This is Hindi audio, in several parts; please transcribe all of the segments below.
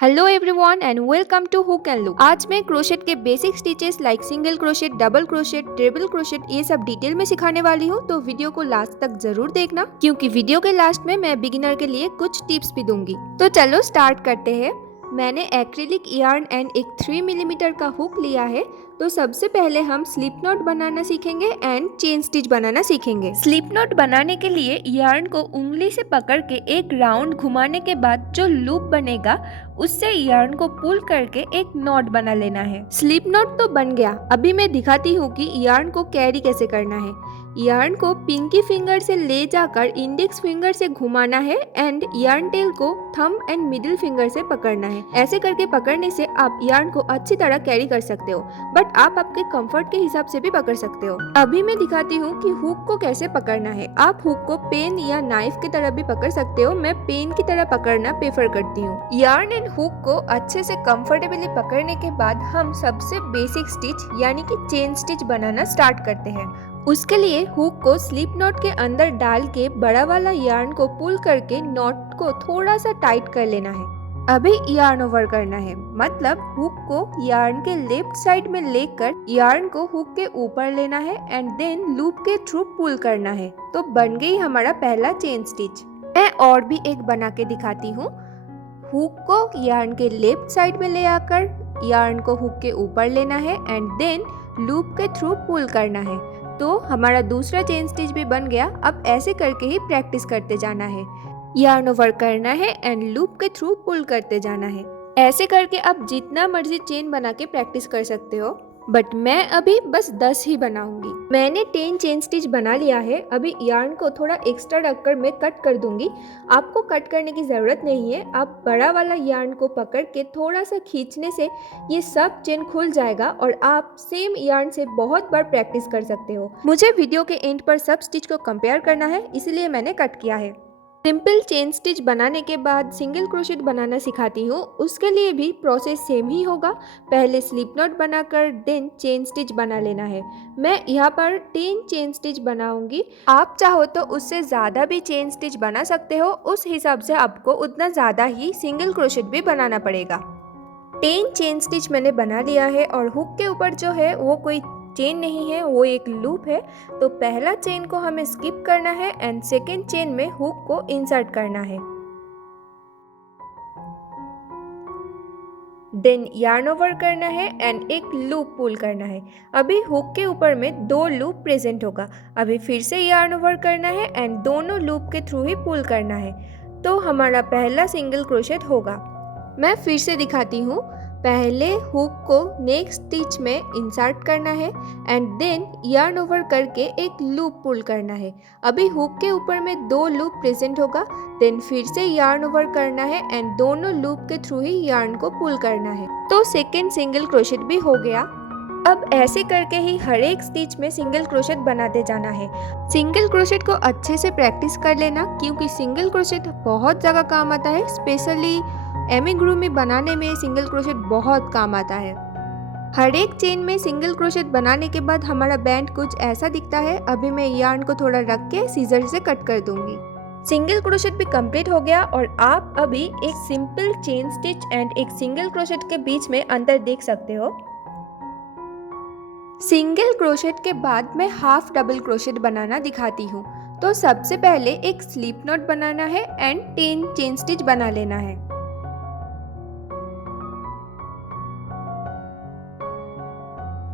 Hello everyone and welcome to hook and loop. आज मैं क्रोशेट के basic stitches like single crochet, double crochet, triple crochet ये सब डिटेल में सिखाने वाली हूँ, तो वीडियो को लास्ट तक जरूर देखना क्योंकि वीडियो के लास्ट में मैं बिगिनर के लिए कुछ टिप्स भी दूंगी। तो चलो स्टार्ट करते हैं। मैंने एक्रिलिक यार्न एंड एक 3 मिलीमीटर का हुक लिया है। तो सबसे पहले हम स्लिप नॉट बनाना सीखेंगे एंड चेन स्टिच बनाना सीखेंगे। स्लिप नॉट बनाने के लिए यार्न को उंगली से पकड़ के एक राउंड घुमाने के बाद जो लूप बनेगा उससे यार्न को पुल करके एक नॉट बना लेना है। स्लिप नॉट तो बन गया। अभी मैं दिखाती हूँ कि यार्न को कैरी कैसे करना है। यार्न को पिंकी फिंगर से ले जाकर इंडेक्स फिंगर से घुमाना है एंड यार्न टेल को थंब एंड मिडिल फिंगर से पकड़ना है। ऐसे करके पकड़ने से आप यार्न को अच्छी तरह कैरी कर सकते हो, बट आप आपके कंफर्ट के हिसाब से भी पकड़ सकते हो। अभी मैं दिखाती हूँ कि हुक को कैसे पकड़ना है। आप हुक को पेन या नाइफ की तरह भी पकड़ सकते हो। मैं पेन की तरह पकड़ना प्रेफर करती हूँ। यार्न एंड हुक को अच्छे से कंफर्टेबली पकड़ने के बाद हम सबसे बेसिक स्टिच यानी कि चेन स्टिच बनाना स्टार्ट करते हैं। उसके लिए हुक को स्लिप नॉट के अंदर डाल के बड़ा वाला यार्न को पुल करके नॉट को थोड़ा सा टाइट कर लेना है। अभी यार्न ओवर करना है, मतलब हुक को यार्न के लेफ्ट साइड में लेकर यार्न को हुक के ऊपर लेना है एंड देन लूप के थ्रू पुल करना है। तो बन गई हमारा पहला चेन स्टिच। मैं और भी एक बना के दिखाती हूँ। हुक को यार्न के लेफ्ट साइड में ले आकर यार्न को हुक के ऊपर लेना है एंड देन लूप के थ्रू पुल करना है। तो हमारा दूसरा चेन स्टिच भी बन गया। अब ऐसे करके ही प्रैक्टिस करते जाना है। यार्न ओवर करना है एंड लूप के थ्रू पुल करते जाना है। ऐसे करके आप जितना मर्जी चेन बना के प्रैक्टिस कर सकते हो, बट मैं अभी बस 10 ही बनाऊंगी। मैंने 10 चेन स्टिच बना लिया है। अभी यार्न को थोड़ा एक्स्ट्रा रखकर मैं कट कर दूंगी। आपको कट करने की ज़रूरत नहीं है। आप बड़ा वाला यार्न को पकड़ के थोड़ा सा खींचने से ये सब चेन खुल जाएगा और आप सेम यार्न से बहुत बार प्रैक्टिस कर सकते हो। मुझे वीडियो के एंड पर सब स्टिच को कंपेयर करना है, इसलिए मैंने कट किया है। सिंपल चेन स्टिच बनाने के बाद सिंगल क्रोशेट बनाना सिखाती हूँ। उसके लिए भी प्रोसेस सेम ही होगा। पहले स्लिप नॉट बनाकर देन चेन स्टिच बना लेना है। मैं यहाँ पर 10 चेन स्टिच बनाऊंगी। आप चाहो तो उससे ज़्यादा भी चेन स्टिच बना सकते हो। उस हिसाब से आपको उतना ज़्यादा ही सिंगल क्रोशेट भी बनाना पड़ेगा। 10 चेन स्टिच मैंने बना लिया है और हुक के ऊपर जो है वो कोई चेन नहीं है, वो एक लूप है। तो पहला चेन को हमें स्किप करना है एंड सेकेंड चेन में हुक को इंसर्ट करना है। देन यार्न ओवर करना है एंड एक लूप पुल करना है। अभी हुक के ऊपर में 2 लूप प्रेजेंट होगा। अभी फिर से यार्न ओवर करना है एंड दोनों लूप के थ्रू ही पुल करना है। तो हमारा पहला सिंगल क्रोशेट होगा। मैं फिर से दिखाती हूँ। पहले हुक को नेक्स्ट स्टिच में इंसर्ट करना है एंड देन यार्न ओवर करके एक लूप पुल करना है। अभी हुक के ऊपर में 2 लूप प्रेजेंट होगा। देन फिर से यार्न ओवर करना है एंड दोनों लूप के थ्रू ही यार्न को पुल करना है। तो सेकेंड सिंगल क्रोशेट भी हो गया। अब ऐसे करके ही हर एक स्टिच में सिंगल क्रोशेट बनाते जाना है। सिंगल क्रोशेट को अच्छे से प्रैक्टिस कर लेना क्योंकि सिंगल क्रोशेट बहुत जगह काम आता है। स्पेशली एमिग्रुमी बनाने में सिंगल क्रोशेट बहुत काम आता है। हर एक चेन में सिंगल क्रोशेट बनाने के बाद हमारा बैंड कुछ ऐसा दिखता है। अभी मैं यार्न को थोड़ा रख के सीजर से कट कर दूंगी। सिंगल क्रोशेट भी कंप्लीट हो गया और आप अभी एक सिंपल चेन स्टिच एंड एक सिंगल क्रोशेट के बीच में अंतर देख सकते हो। सिंगल क्रोशेट के बाद मैं हाफ डबल क्रोशेट बनाना दिखाती हूँ। तो सबसे पहले एक स्लिप नॉट बनाना है एंड 10 चेन स्टिच बना लेना है।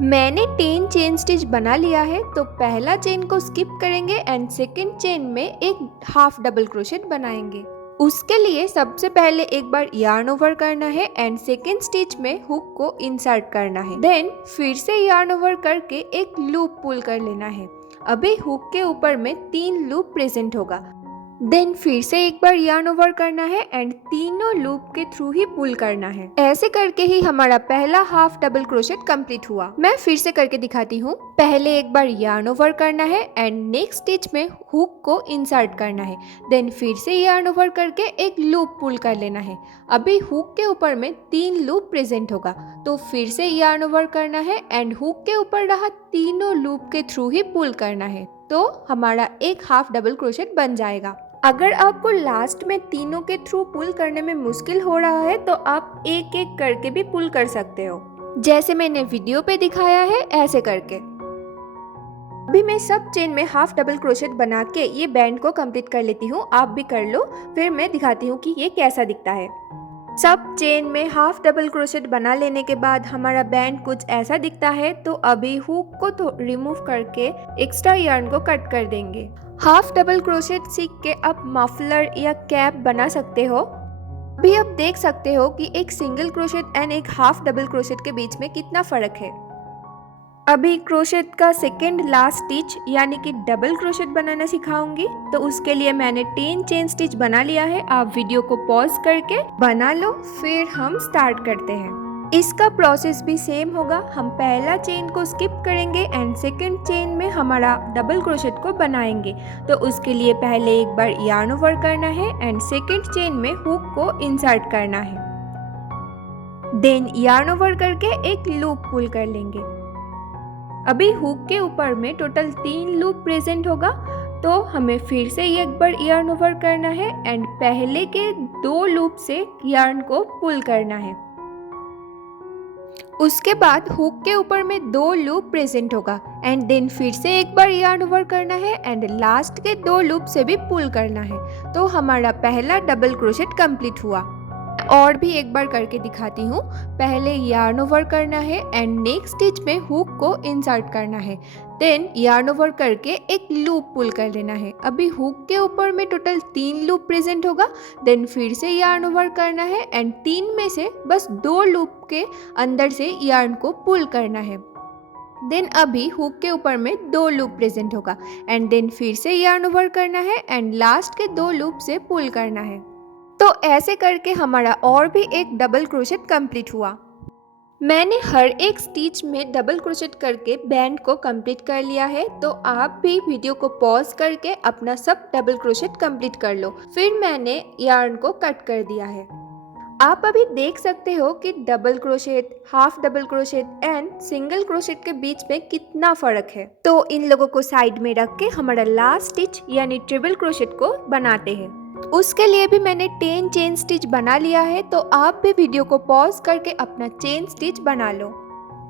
मैंने 10 चेन स्टिच बना लिया है। तो पहला चेन को स्किप करेंगे एंड सेकेंड चेन में एक हाफ डबल क्रोशेट बनाएंगे। उसके लिए सबसे पहले एक बार यार्न ओवर करना है एंड सेकेंड स्टिच में हुक को इंसर्ट करना है। देन फिर से यार्न ओवर करके एक लूप पुल कर लेना है। अभी हुक के ऊपर में 3 लूप प्रेजेंट होगा। देन फिर से एक बार यार्न ओवर करना है एंड तीनों लूप के थ्रू ही पुल करना है। ऐसे करके ही हमारा पहला हाफ डबल क्रोशेट कंप्लीट हुआ। मैं फिर से करके दिखाती हूँ। पहले एक बार यार्न ओवर करना है एंड नेक्स्ट स्टिच में हुक को इंसर्ट करना है। देन फिर से यार्न ओवर करके एक लूप पुल कर लेना है। अभी हुक के ऊपर में 3 लूप प्रेजेंट होगा। तो फिर से यार्न ओवर करना है एंड हुक के ऊपर रहा तीनों लूप के थ्रू ही पुल करना है। तो हमारा एक हाफ डबल क्रोशेट बन जाएगा। अगर आपको लास्ट में तीनों के थ्रू पुल करने में मुश्किल हो रहा है तो आप एक एक करके भी पुल कर सकते हो, जैसे मैंने वीडियो पे दिखाया है ऐसे करके। अभी मैं सब चेन में हाफ डबल क्रोशेट बना के ये बैंड को कंप्लीट कर लेती हूँ, आप भी कर लो, फिर मैं दिखाती हूँ कि ये कैसा दिखता है। सब चेन में हाफ डबल क्रोशेट बना लेने के बाद हमारा बैंड कुछ ऐसा दिखता है। तो अभी हुक को तो रिमूव करके एक्स्ट्रा यार्न को कट कर देंगे। हाफ डबल क्रोशेट सीख के आप मफलर या कैप बना सकते हो। अभी आप देख सकते हो कि एक सिंगल क्रोशेट एंड एक हाफ डबल क्रोशेट के बीच में कितना फर्क है। अभी क्रोशेट का सेकेंड लास्ट स्टिच यानी कि डबल क्रोशेट बनाना सिखाऊंगी। तो उसके लिए मैंने 10 चेन स्टिच बना लिया है। आप वीडियो को पॉज करके बना लो, फिर हम स्टार्ट करते हैं। इसका प्रोसेस भी सेम होगा। हम पहला चेन को स्किप करेंगे एंड सेकेंड चेन में हमारा डबल क्रोशेट को बनाएंगे। तो उसके लिए पहले एक बार यार्न ओवर करना है एंड सेकेंड चेन में हुक को इंसर्ट करना है। देन यार्न ओवर करके एक लूप पुल कर लेंगे। अभी हुक के ऊपर में टोटल 3 लूप प्रेजेंट होगा। तो हमें फिर से एक बार यार्न ओवर करना है एंड पहले के 2 लूप से यार्न को पुल करना है। उसके बाद हुक के ऊपर में 2 लूप प्रेजेंट होगा एंड देन फिर से एक बार यार्न ओवर करना है एंड लास्ट के 2 लूप से भी पुल करना है। तो हमारा पहला डबल क्रोशेट कंप्लीट हुआ। और भी एक बार करके दिखाती हूँ। पहले यार्न ओवर करना है एंड नेक्स्ट स्टिच में हुक को इंसर्ट करना है। देन यार्न ओवर करके एक लूप पुल कर लेना है। अभी हुक के ऊपर में टोटल 3 लूप प्रेजेंट होगा। देन फिर से यार्न ओवर करना है एंड 3 में से बस 2 लूप के अंदर से यार्न को पुल करना है। देन अभी हुक के ऊपर में 2 लूप प्रेजेंट होगा एंड देन फिर से यार्न ओवर करना है एंड लास्ट के 2 लूप से पुल करना है। तो ऐसे करके हमारा और भी एक डबल क्रोशेट कंप्लीट हुआ। मैंने हर एक स्टिच में डबल क्रोशेट करके बैंड को कंप्लीट कर लिया है। तो आप भी वीडियो को पॉज करके अपना सब डबल क्रोशेट कंप्लीट कर लो। फिर मैंने यार्न को कट कर दिया है। आप अभी देख सकते हो कि double crochet, half double crochet and single crochet के बीच में कितना फर्क है। तो इन लोगों को साइड में रख के हमारा लास्ट स्टिच यानी ट्रिपल क्रोशेट को बनाते हैं। उसके लिए भी मैंने 10 चेन स्टिच बना लिया है। तो आप भी वीडियो को पॉज करके अपना चेन स्टिच बना लो।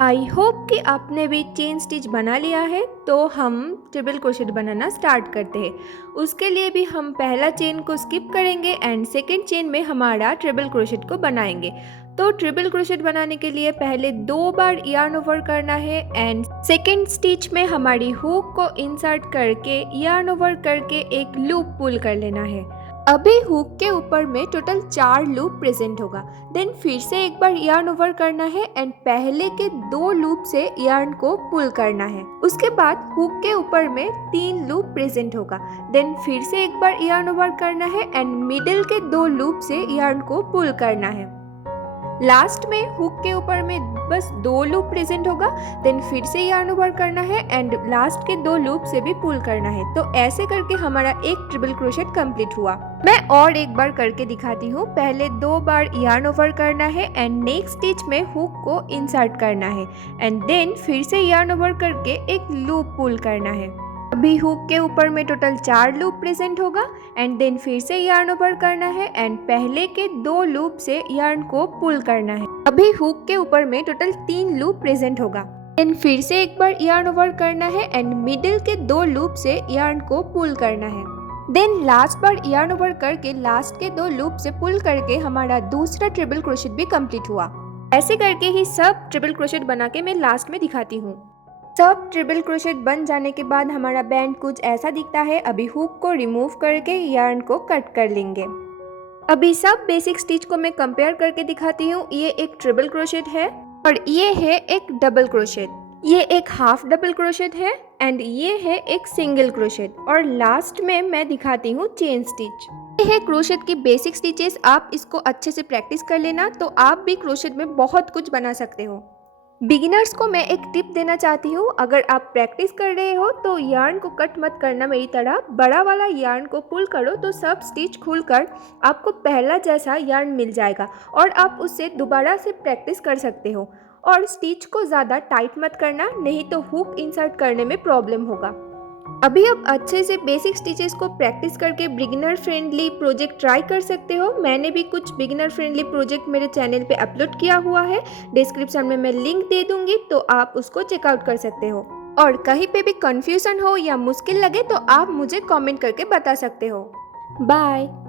आई होप कि आपने भी चेन स्टिच बना लिया है। तो हम ट्रिपल क्रोशेट बनाना स्टार्ट करते हैं। उसके लिए भी हम पहला चेन को स्किप करेंगे एंड सेकेंड चेन में हमारा ट्रिपल क्रोशेट को बनाएंगे। तो ट्रिपल क्रोशेट बनाने के लिए पहले 2 बार यार्न ओवर करना है एंड सेकेंड स्टिच में हमारी हुक को इंसर्ट करके यार्न ओवर करके एक लूप पुल कर लेना है। अभी हुक के ऊपर में टोटल 4 लूप प्रेजेंट होगा। देन फिर से एक बार यार्न ओवर करना है एंड पहले के 2 लूप से यार्न को पुल करना है। उसके बाद हुक के ऊपर में 3 लूप प्रेजेंट होगा। देन फिर से एक बार यार्न ओवर करना है एंड मिडिल के 2 लूप से यार्न को पुल करना है। लास्ट में हुक के ऊपर में बस 2 लूप प्रेजेंट होगा। देन फिर से यार्न ओवर करना है एंड लास्ट के 2 लूप से भी पुल करना है। तो ऐसे करके हमारा एक ट्रिपल क्रोशेट कंप्लीट हुआ। मैं और एक बार करके दिखाती हूँ। पहले 2 बार यार्न ओवर करना है एंड नेक्स्ट स्टिच में हुक को इंसर्ट करना है एंड देन फिर से यार्न ओवर करके एक लूप पुल करना है। अभी हुक के ऊपर में टोटल 4 लूप प्रेजेंट होगा एंड देन फिर से यार्न ओवर करना है एंड पहले के 2 लूप से यार्न को पुल करना है। अभी हुक के ऊपर में टोटल 3 लूप प्रेजेंट होगा। देन फिर से एक बार यार्न ओवर करना है एंड मिडिल के 2 लूप से यार्न को पुल करना है। देन लास्ट बार यार्न ओवर करके लास्ट के 2 लूप से पुल करके हमारा दूसरा ट्रिपल क्रोशेट भी कंप्लीट हुआ। ऐसे करके ही सब ट्रिपल क्रोशेट बना के मैं लास्ट में दिखाती हूँ। सब ट्रिपल क्रोशेट बन जाने के बाद हमारा बैंड कुछ ऐसा दिखता है। अभी हुक को रिमूव करके यार्न को कट कर लेंगे। अभी सब बेसिक स्टिच को मैं कंपेयर करके दिखाती हूँ। ये एक ट्रिपल क्रोशेट है और ये है एक डबल क्रोशेट। ये एक हाफ डबल क्रोशेट है एंड ये है एक सिंगल क्रोशेट और लास्ट में मैं दिखाती हूँ चेन स्टिच। ये है क्रोशेट की बेसिक स्टिचेस। आप इसको अच्छे से प्रैक्टिस कर लेना तो आप भी क्रोशेट में बहुत कुछ बना सकते हो। बिगिनर्स को मैं एक टिप देना चाहती हूँ। अगर आप प्रैक्टिस कर रहे हो तो यार्न को कट मत करना। मेरी तरह बड़ा वाला यार्न को पुल करो तो सब स्टिच खुलकर आपको पहला जैसा यार्न मिल जाएगा और आप उससे दोबारा से प्रैक्टिस कर सकते हो। और स्टिच को ज़्यादा टाइट मत करना, नहीं तो हुक इंसर्ट करने में प्रॉब्लम होगा। अभी आप अच्छे से बेसिक स्टिचेस को प्रैक्टिस करके बिगिनर फ्रेंडली प्रोजेक्ट ट्राई कर सकते हो। मैंने भी कुछ बिगिनर फ्रेंडली प्रोजेक्ट मेरे चैनल पे अपलोड किया हुआ है, डिस्क्रिप्शन में मैं लिंक दे दूंगी, तो आप उसको चेकआउट कर सकते हो। और कहीं पे भी कंफ्यूजन हो या मुश्किल लगे तो आप मुझे कमेंट करके बता सकते हो। बाय।